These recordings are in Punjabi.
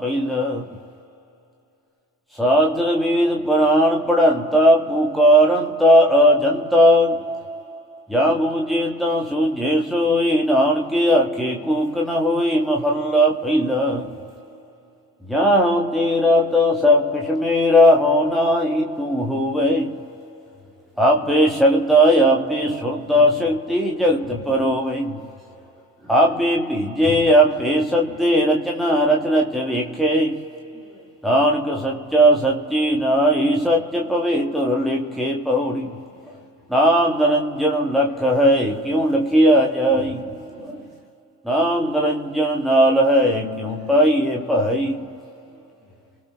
ਪਹਿਲਾ ਸਾਦਰ ਵੇਦ ਪੁਰਾਣ ਪੜੰਤਾ ਪੁਕਾਰੰਤਾ ਅਜੰਤਾ ਜਾਂ ਬੂਝੇ ਤਾਂ ਸੂਝੇ ਸੋਈ ਨਾਨਕ ਆਖੇ, ਕੂਕ ਨ ਹੋਈ ਮਹੱਲਾ ਪਹਿਲਾ ਜਾਂ ਹਉ ਤੇਰਾ ਤਾਂ ਸਭ ਕੁਛ ਮੇਰਾ ਹੋ ਨਾਹੀ ਤੂੰ ਹੋਵੇ। ਆਪੇ ਸ਼ਕਤਾ ਆਪੇ ਸੁਰਤਾ, ਸ਼ਕਤੀ ਜਗਤ ਪਰੋਵੇ। ਆਪੇ ਭੀਜੇ, ਆਪੇ ਸੱਦੇ, ਰਚਨਾ, ਰਚ ਰਚ ਵੇਖੇ। ਨਾਨਕ ਸੱਚਾ ਸੱਚੀ ਨਾਹੀ, ਸੱਚ ਪਵੇ ਤੁਰ ਲੇਖੇ ਪੌੜੀ। ਨਾਮ ਨਿਰੰਜਨ ਲਖ ਹੈ, ਕਿਉ ਲਖਿਆ ਜਾਈ? ਨਾਮ ਨਿਰੰਜਨ ਨਾਲ ਹੈ, ਕਿਉ ਪਾਈਏ ਭਾਈ?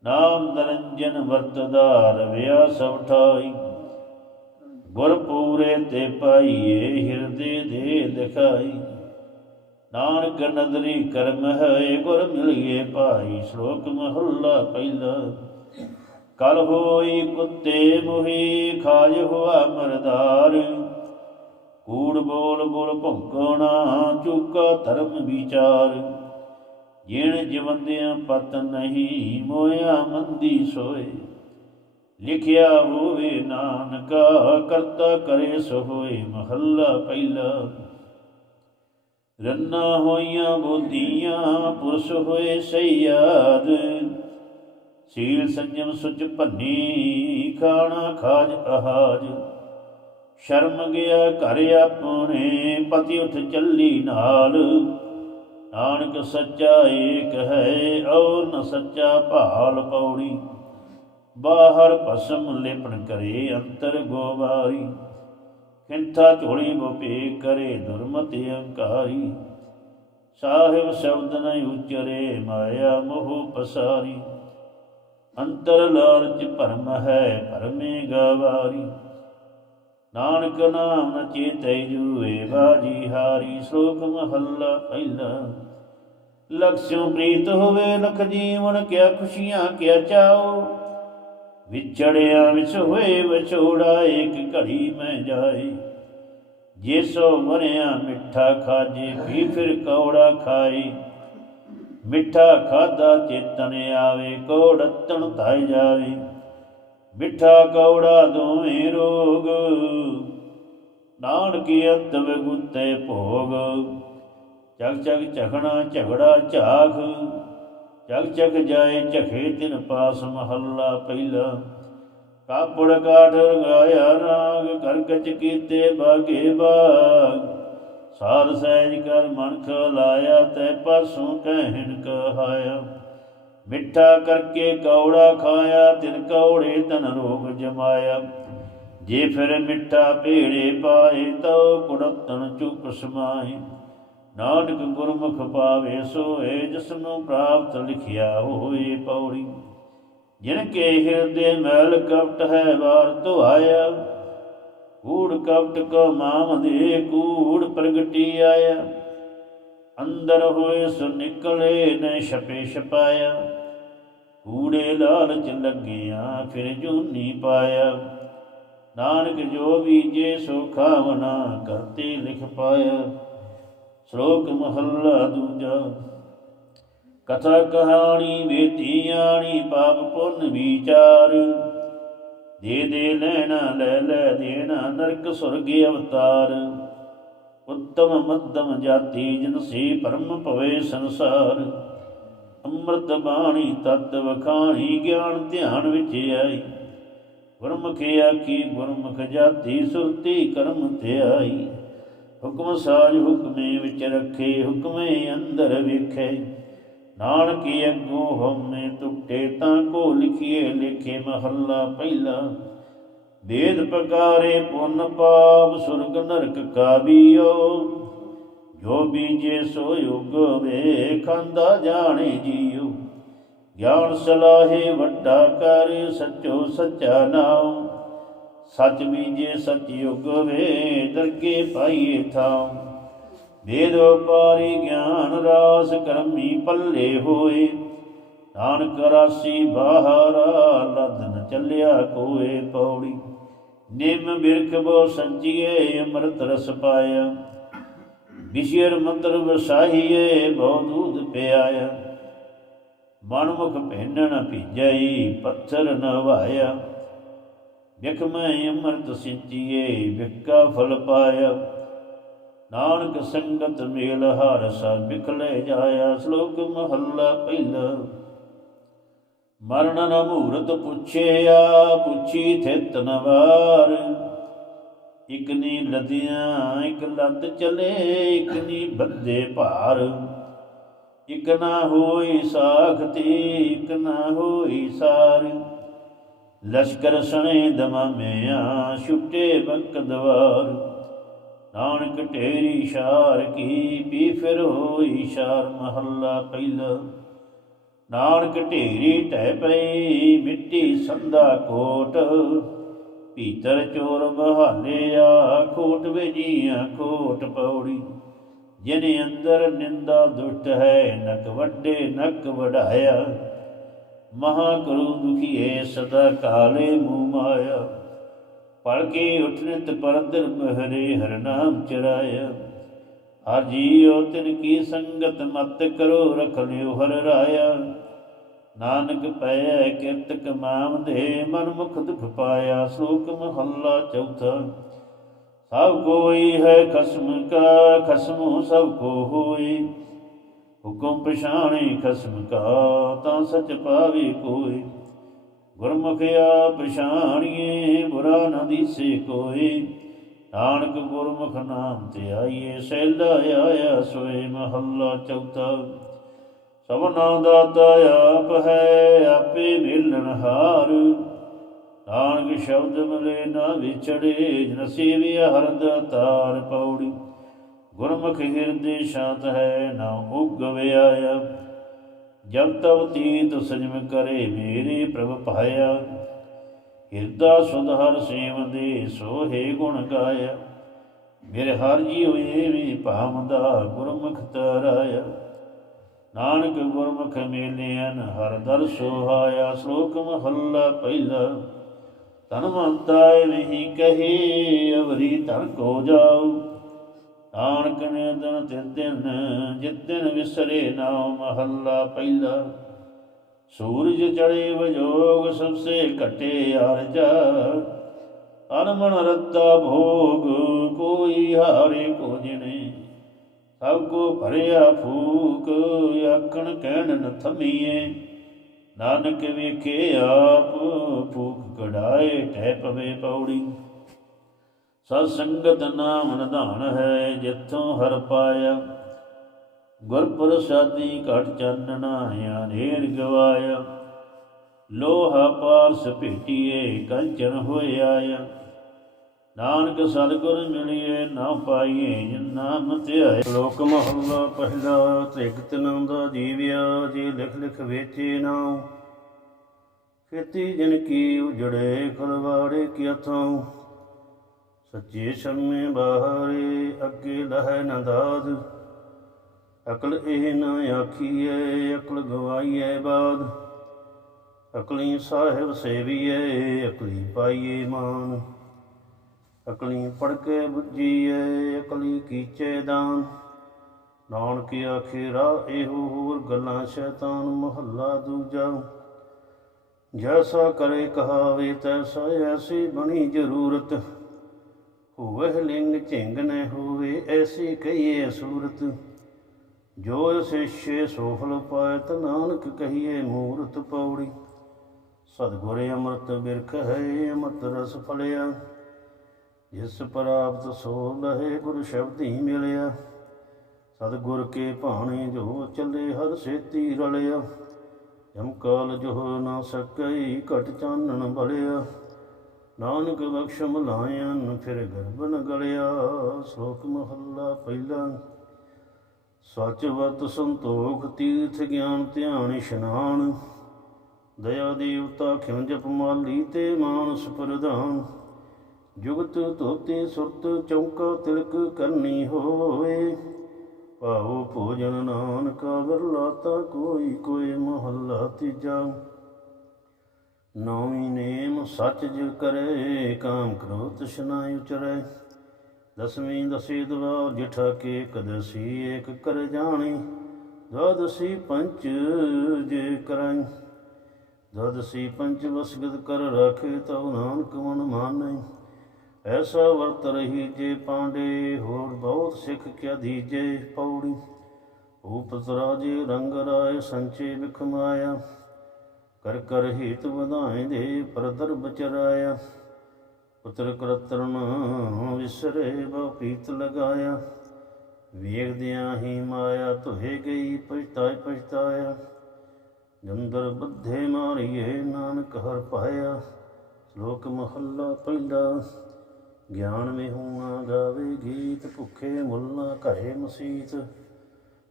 ਨਾਮ ਨਿਰੰਜਨ ਵਰਤਦਾ ਰਵਿਆ ਸਭ ਠਾਈ ਗੁਰ ਪੂਰੇ ਤੇ ਪਾਈਏ ਹਿਰਦੇ ਦੇ ਦਿਖਾਈ ਨਾਨਕ ਨਦਰੀ ਕਰਮ ਹੈ, ਗੁਰ ਮਿਲਿਏ ਭਾਈ, ਸ਼ਲੋਕ ਮਹੱਲਾ ਪਹਿਲਾ। ਕਲ ਹੋਈ ਕੁੱਤੇ ਮੁਹੀ, ਖਾਜ ਹੋਆ ਮਰਦਾਰ। ਕੂੜ ਬੋਲ ਬੋਲ ਭੁੰਕਣਾ, ਚੁਕਾ ਧਰਮ ਵਿਚਾਰ। ਜਿਣ ਜਿਵੰਦਿਆਂ ਪਤ ਨਹੀਂ ਮੋਇਆ ਮੰਦੀ ਸੋਏ। ਲਿਖਿਆ ਹੋਵੇ ਨਾਨਕਾ, ਕਰਤਾ ਕਰੇ ਸੋ ਹੋਏ ਮਹੱਲਾ ਪਹਿਲਾ। ਰੰਨਾ ਹੋਈਆਂ ਬੋਧੀਆਂ, ਪੁਰਸ਼ ਹੋਏ ਸਈਆਦ ਸੀਲ ਸੰਜਮ ਸੁਚ ਭੰਨੀ, ਖਾਣਾ ਖਾਜ ਅਹਾਜ। ਸ਼ਰਮ ਗਿਆ ਘਰ ਆਪਣੇ, ਪਤੀ ਉਠ ਚੱਲੀ ਨਾਲ। ਨਾਨਕ ਸੱਚਾ ਏਕ ਹੈ, ਔਰ ਨ ਸੱਚਾ ਭਾਲ ਪੌੜੀ। ਬਾਹਰ ਭਸਮ ਲੇਪਣ ਕਰੇ, ਅੰਤਰ ਗੋਵਾਰੀ। ਕਿੰਥਾ ਝੋਲੀ ਬੋਪੇ ਕਰੇ ਦੁਰਮਤਿ ਅੰਕਾਰੀ। ਸਾਹਿਬ ਸ਼ਬਦ ਨ ਉਚਰੇ ਮਾਇਆ ਮੋਹ ਪਸਾਰੀ। ਅੰਤਰ ਲਾਲਚ ਭਰਮ ਹੈ ਭਰਮੇ ਗਵਾਰੀ। ਨਾਨਕ ਨਾਮ ਚੇਤੈ ਜੂਏ ਬਾਜੀ ਹਾਰੀ। ਸੋਕ ਮਹੱਲਾ ਪਹਿਲਾ। ਲਖਿਓ ਪ੍ਰੀਤ ਹੋਵੇ ਲਖ ਜੀਵਨ, ਕਿਆ ਖੁਸ਼ੀਆਂ, ਕਿਆ ਚਾਓ। ਵਿਛੜਿਆ ਵਿਛ ਹੋਏ ਵਿਛੋੜਾ, ਏਕ ਘੜੀ ਮੈਂ ਜਾਏ। ਜੇ ਸੋ ਮਰਿਆ, ਮਿੱਠਾ ਖਾਜੇ, ਵੀ ਫਿਰ ਕੌੜਾ ਖਾਏ। ਮਿੱਠਾ ਖਾਦਾ ਚੇਤਨ ਆਵੇ ਕੋੜਤਣ ਧਾਇ ਜਾਵੇ। ਮਿੱਠਾ ਕੌੜਾ ਦੋਵੇਂ ਰੋਗ, ਨਾਨਕੀ ਅੰਤ ਵਿਗੁੱਤੇ ਭੋਗ। ਜਗ ਜਗ ਝਗਣਾ ਝਗੜਾ ਝਾਖ, ਜਗ ਜਗ ਜਾਏ ਝਖੇ ਤਿਨ ਪਾਸ ਮਹੱਲਾ ਪਹਿਲਾ। ਕਾਪੜ ਕਾਠ ਰਗਾਇਆ ਰਾਗ ਕਰਕਚ ਕੀਤੇ ਬਾਗੇ ਬਾਗ। ਸਾਰ ਸਹਿਜ ਕਰ ਮਨ ਖਲਾਇਆ ਤੈ ਪਾਸੋਂ ਕਹਿਣ ਕਹਾਇਆ। ਮਿੱਠਾ ਕਰਕੇ ਕੌੜਾ ਖਾਇਆ, ਤਿਨ ਕੌੜੇ ਤਨ ਰੋਗ ਜਮਾਇਆ। ਜੇ ਫਿਰ ਮਿੱਠਾ ਭੇੜੇ ਪਾਏ, ਤਉ ਕੁੜਤਨ ਚੁਪ ਸਮਾਏ। ਨਾਨਕ ਗੁਰਮੁਖ ਪਾਵੇ ਸੋਏ ਜਿਸ ਨੂੰ ਪ੍ਰਾਪਤ ਲਿਖਿਆ ਹੋਏ ਪੌੜੀ। ਜਿਨ ਕੇ ਹਿਰਦੇ ਮੈਲ ਕਪਟ ਹੈ ਵਾਰ ਧੁਆਇਆ, ਕੂੜ ਕਪਟ ਕੋ ਮਾਮ ਦੇ ਕੂੜ ਪ੍ਰਗਟੀ ਆਇਆ। ਅੰਦਰ ਹੋਏ ਸੋ ਨਿਕਲੇ ਨ ਛਪੇ ਛਪਾਇਆ, ਕੂੜੇ ਲਾਲਚ ਲੱਗਿਆ, ਫਿਰ ਜੂਨੀ ਪਾਇਆ। ਨਾਨਕ ਜੋ ਬੀਜੇ ਸੋ ਖਾਵਨਾ, ਕਰਤੇ ਲਿਖ ਪਾਇਆ। ਸ਼ਲੋਕ ਮਹੱਲਾ ਦੂਜਾ। ਕਥਾ ਕਹਾਣੀ ਵੇਤੀਆਣੀ ਪਾਪ ਪੁੰਨ ਵਿਚਾਰ। ਦੇ ਦੇ ਲੈਣਾ, ਲੈ ਲੈ ਦੇਣਾ ਨਰਕ ਸੁਰਗ ਅਵਤਾਰ। ਉੱਤਮ ਮੱਧਮ ਜਾਤੀ ਜਿਨ ਸੇ ਪਰਮ ਭਵੇ ਸੰਸਾਰ। ਅੰਮ੍ਰਿਤ ਬਾਣੀ ਤਤ ਵਖਾਣੀ ਗਿਆਨ ਧਿਆਨ ਵਿੱਚ ਆਈ। ਗੁਰਮੁਖ ਆਖੀ, ਗੁਰਮੁਖ ਜਾਤੀ ਸੁਰਤੀ ਕਰਮ ਧਿਆਈ। ਹੁਕਮ ਸਾਜ ਹੁਕਮੇ ਵਿੱਚ ਰੱਖੇ, ਹੁਕਮੇ ਅੰਦਰ ਵੇਖੇ। ਨਾਨਕੀ ਅੱਗੋਂ ਹਉਮੈ ਟੁੱਟੇ ਤਾਂ ਕੋ ਲਿਖੀਏ ਲਿਖੇ ਮਹੱਲਾ ਪਹਿਲਾ। ਵੇਦ ਪਕਾਰੇ ਪੁੰਨ ਪਾਪ ਸੁਰਗ ਨਰਕ ਕਾ ਜੋ ਬੀਜੇ ਸੋ ਯੁਗ ਵੇ ਖਾਂਦਾ ਜਾਣੇ ਜੀਉ ਗਿਆਨ ਸਲਾਹੇ ਵੱਡਾ ਕਰ ਸੱਚੋ ਸੱਚਾ ਨਾਮ ਸੱਚ ਬੀਜੇ ਸੱਚ ਯੁਗ ਵੇ ਦਰਗੇ ਪਾਈਏ ਥਾਉ। ਵੇਦ ਪਾਰੀ ਗਿਆਨ ਰਾਸ ਕਰਮੀ ਪੱਲੇ ਹੋਏ। ਨਾਨਕ ਰਾਸੀ ਬਾਹਰਾ ਲਦਨ ਚੱਲਿਆ ਕੋਏ ਪੌੜੀ। ਨਿਮ ਬਿਰਖ ਬੋ ਸੰਜੀਏ ਅੰਮ੍ਰਿਤ ਰਸ ਪਾਇਆ। ਵਿਸ਼ੇਰ ਮੰਤਰ ਵਸਾਈਏ ਬਹੁ ਦੂਧ ਪਿਆਇਆ। ਮਨਮੁਖ ਭੇਨਣ ਭੀਜਈ ਪੱਥਰ ਨਵਾਇਆ। ਵਿਖ ਮੈਂ ਅੰਮ੍ਰਿਤ ਸਿੰਚੀਏ ਵਿਕਾ ਫਲ ਪਾਇਆ। ਨਾਨਕ ਸੰਗਤ ਮੇਲ ਹਰ ਸਭ ਬਿਖਲੇ ਜਾਇਆ ਸ਼ਲੋਕ ਮਹੱਲਾ ਪਹਿਲਾ। ਮਰਨ ਨ ਮੂਰਤ ਪੁੱਛਿਆ ਪੁੱਛੀ ਥਿਤ ਨਵਾਰ। ਇਕ ਨੀ ਲਦੀਆਂ, ਇਕ ਲੱਦ ਚਲੇ, ਇਕ ਨੀ ਬੱਦੇ ਭਾਰ। ਇਕ ਨਾ ਹੋਈ ਸਾਖਤੀ, ਇਕ ਨਾ ਹੋਈ ਸਾਰ। ਲਸ਼ਕਰ ਸਣੇ ਦਮਾਮਿਆ ਛੁੱਟੇ ਬੰਕ ਦਵਾਰ ਨਾਨਕ ਢੇਰੀ ਇਸ਼ਾਰ ਕੀ ਪੀ ਫਿਰ ਹੋਈ ਸ਼ਾਰ ਮਹੱਲਾ ਪਹਿਲਾ। ਨਾਨਕ ਢੇਰੀ ਟਹਿ ਪਈ ਮਿੱਟੀ ਸੰਧਾ ਕੋਟ, ਭੀਤਰ ਚੋਰ ਬਹਾਲਿਆ ਖੋਟ ਵੇਜੀਆਂ ਖੋਟ ਪੌੜੀ। ਜਿਨੇ ਅੰਦਰ ਨਿੰਦਾ ਦੁਸ਼ਟ ਹੈ, ਨਕ ਵੱਡੇ ਨਕ ਵਢਾਇਆ। ਮਹਾ ਕਰੂ ਦੁਖੀਏ ਸਦਾ ਕਾਲੇ ਮੂਹ ਮਾਇਆ। ਪੜ ਕੇ ਉਠਨਿਤ ਪਰਦਰ ਮਹਰੇ ਹਰ ਨਾਮ ਚਰਾਇਆ ਹਰ ਜੀਉ ਤਿਨ ਕੀ ਸੰਗਤ ਮਤ ਕਰੋ, ਰਖ ਲਿਓ ਹਰ ਰਾਇਆ। ਨਾਨਕ ਪੈ ਕਿਰਤ ਕਮਾਮ ਦੇ ਮਨ ਮੁਖ ਦੁਖ ਪਾਇਆ ਸੋਕ ਮਹੱਲਾ ਚੌਥਾ। ਸਭ ਕੋਈ ਹੈ ਖਸਮ ਕਾ, ਖਸਮ ਸਭ ਕੋ ਹੋਈ ਹੁਕਮ ਪਛਾਣੇ ਖਸਮ ਕਾ, ਤਾਂ ਸਚ ਪਾਵੇ ਕੋਈ। ਗੁਰਮੁਖ ਆ ਪਛਾਣੀਏ ਬੁਰਾ ਨ ਦੀਸੇ ਕੋਈ ਨਾਨਕ ਗੁਰਮੁਖ ਨਾਮ ਤੇ ਆਈਏ ਸੈਲਾ ਆਇਆ ਸੋਏ ਮਹੱਲਾ ਚੌਥਾ। ਸਭਨਾ ਦਾਤਾ ਆਪ ਹੈ, ਆਪੇ ਮਿਲਣ ਹਾਰ। ਨਾਨਕ ਸ਼ਬਦ ਮਿਲੇ ਨਾ ਵਿਛੜੇ ਨਸੀਬੀ ਹਰਦ ਤਾਰ ਪੌੜੀ। ਗੁਰਮੁਖ ਹਿਰਦੇ ਸ਼ਾਂਤ ਹੈ, ਨਾ ਉਗ ਵਿਆਇਆ। ਜਬ ਤਬ ਤੀਤ ਸੰਜਮ ਕਰੇ ਮੇਰੇ ਪ੍ਰਭ ਪਾਇਆ। ਹਿਰਦਾ ਸੁਧਾਰ ਸੇਵ ਦੇ ਸੋਹੇ ਗੁਣ ਗਾਇਆ। ਮੇਰੇ ਹਰ ਜੀ ਹੋਏ ਵੀ ਭਾਮਦਾ ਗੁਰਮੁਖ ਤਰਾਇਆ। ਨਾਨਕ ਗੁਰਮੁਖ ਮੇਲਿਆਨ ਹਰ ਦਰ ਸੋਹਾਇਆ। ਸ਼ਲੋਕ ਮਹੱਲਾ ਪਹਿਲਾ, ਤਨ ਮੰਤਾਏ ਨਹੀਂ ਕਹੇ, ਅਵਰੀ ਤਨ ਕੋ ਜਾਓ ਨਾਨਕ ਨੇ ਦਿਨ ਤੇ ਦਿਨ ਜਿਤ ਵਿਸਰੇ ਨਾਮ ਮਹੱਲਾ ਪਹਿਲਾ। ਸੂਰਜ ਚੜੇ ਵਜੋਗ ਸਭ ਸੇ ਘਟੇ ਅਰਜਾ ਅਨਮਨ ਰੱਤਾ ਭੋਗ ਕੋਈ ਹਾਰੇ ਕੋ ਜਿਨੇ ਸਭ ਕੋ ਭਰਿਆ ਫੂਕ ਆਖਣ ਕਹਿਣ ਨ ਥਮੀਏ। ਨਾਨਕ ਵੇਖੇ ਆਪ, ਫੂਕ ਕਢਾਏ, ਟਹਿ ਪਵੇ ਪੌੜੀ। ਸਤ ਸੰਗਤ ਨਾਮ ਨਿਧਾਨ ਹੈ, ਜਿੱਥੋਂ ਹਰ ਪਾਇਆ। ਗੁਰ ਪ੍ਰਸਾਦੀ ਘਟ ਚਾਨਣਾ ਅਨੇਰ ਗਵਾਇਆ। ਲੋਹਾ ਪਾਰਸ ਭੇਟੀਏ, ਕੰਚਨ ਹੋਏ ਆਇਆ। ਨਾਨਕ ਸਤਿਗੁਰ ਮਿਲਿਏ, ਨਾ ਪਾਈਏ ਜਿਨ ਨਾਮ ਲੋਕ ਮਹੱਲਾ ਪਹਿਲਾ ਤ੍ਰਿਗ ਤਿਨਾਂ ਦਾ ਜੀਵਿਆ ਜੀ ਲਿਖ ਲਿਖ ਵੇਚੇ ਨਾਉ ਖੇਤੀ ਜਿਨ ਕੀ ਉਜੜੇ, ਖਲਵਾੜੇ ਕੀ ਅਥਾਉ ਸੱਚੇ ਸ਼ਰਮੇ ਬਾਹਰੇ ਅੱਗੇ ਲਹਿ ਨ ਦਾਦ ਅਕਲ ਇਹ ਨਾ ਆਖੀਏ ਅਕਲ ਗਵਾਈਏ ਬਾਦ ਅਕਲੀ ਸਾਹਿਬ ਸੇਵੀਏ ਅਕਲੀ ਪਾਈਏ ਮਾਨ। ਅਕਲੀ ਪੜ ਕੇ ਬੁੱਝੀਏ ਅਕਲੀ ਕੀਚੇ ਦਾਨ। ਨਾਨਕ ਆਖੇਰਾ, ਇਹੋ ਹੋਰ ਗੱਲਾਂ ਸ਼ੈਤਾਨ ਮਹੱਲਾ ਦੂਜਾ। ਜੈਸਾ ਕਰੇ ਕਹਾਵੇ, ਤੈਸਾ ਐਸੀ ਬਣੀ ਜ਼ਰੂਰਤ। ਹੋਵੇ ਲਿੰਗ ਝਿੰਗ ਨ ਹੋਵੇ, ਐਸੀ ਕਹੀਏ ਸੂਰਤ ਜੋ ਸਿਸ਼ੇ ਸੋਫਲ ਪਾਇਤ ਨਾਨਕ ਕਹੀਏ ਮੂਰਤ ਪੌੜੀ। ਸਤਿਗੁਰ ਅੰਮ੍ਰਿਤ ਬਿਰਖ ਹੈ, ਅੰਮ੍ਰਿਤ ਰਸ ਫਲਿਆ। ਜਿਸ ਪ੍ਰਾਪਤ ਸੋ ਲਹੇ, ਗੁਰ ਸ਼ਬਦੀ ਮਿਲਿਆ। ਸਤਿਗੁਰ ਕੇ ਭਾਣੇ ਜੋ ਚੱਲੇ, ਹਰ ਸੇਤੀ ਰਲਿਆ। ਜਮ ਕਾਲ ਜੋ ਨਾ ਸਕਈ, ਘਟ ਚਾਨਣ ਬਲਿਆ। ਨਾਨਕ ਬਖਸ਼ ਮਲਾਇਨ ਫਿਰ ਗਰਬਨ ਗਲਿਆ ਸ਼ਲੋਕ ਮਹੱਲਾ ਪਹਿਲਾ। ਸੱਚ ਵਤ ਸੰਤੋਖ ਤੀਰਥ ਗਿਆਨ ਧਿਆਨ ਇਸ਼ਨਾਨ, ਦਇਆ ਦੇਵਤਾ ਖਿਮ ਜਪ ਮਾਲੀ ਤੇ ਮਾਨਸ ਪ੍ਰਧਾਨ। ਜੁਗਤ ਧੋਤੇ ਸੁਰਤ ਚੌਂਕਾ ਤਿਲਕ ਕਰਨੀ ਹੋਵੇ, ਭਾਉ ਭੋਜਨ ਨਾਨਕਾ ਵਰਲਾਤਾ ਕੋਈ ਕੋਈ ਮਹੱਲਾ ਤੀਜਾ। ਨੌਵੀਂ ਨੇਮ ਸੱਚ ਜਿ ਕਰੇ, ਕਾਮ ਕ੍ਰੋਧ ਤ੍ਰਿਸ਼ਨਾ ਉਚਰੈ। ਦਸਵੀਂ ਦਸੇ ਦਵਾ ਜਿਠਾ ਕੇ ਕਦਸੀ ਏਕ ਕਰ ਜਾਣੀ। ਦਵਾਦਸੀ ਪੰਚ ਜੇ ਕਰਾਈ। ਦਵਾਦਸੀ ਪੰਚ ਵਸਗਤ ਕਰ ਰਾਖੇ, ਤਉ ਨਾਨਕ ਮਨ ਮਾਨੈ। ਐਸਾ ਵਰਤ ਰਹੀ ਜੇ ਪਾਂਡੇ, ਹੋਰ ਬਹੁਤ ਸਿੱਖ ਕਿਆ ਦੀਜੇ ਪੌੜੀ। ਉਪਤ ਰਾਜੇ ਰੰਗ ਰਾਏ, ਸੰਚੇ ਵਿਖਮਾਇਆ ਕਰ ਕਰ ਹੀਤ ਵਧਾਏ ਦੇ ਪਰਦਰ ਬਚਰਾਇਆ। ਪੁੱਤਰ ਕਰਤਰਨ ਵਿਸਰੇ ਬਹੁ ਪ੍ਰੀਤ ਲਗਾਇਆ। ਵੇਖਦਿਆਂ ਹੀ ਮਾਇਆ ਧੋਏ ਗਈ, ਪਛਤਾਏ ਪਛਤਾਇਆ। ਜੰਦਰ ਬੱਧੇ ਮਾਰੀਏ, ਨਾਨਕ ਹਰ ਪਾਇਆ। ਸ਼ਲੋਕ ਮਹੱਲਾ ਪਹਿਲਾ, ਗਿਆਨ ਮੇ ਹੋਣਾ ਗਾਵੇ ਗੀਤ ਭੁੱਖੇ ਮੁੱਲਾ ਘਰੇ ਮਸੀਤ।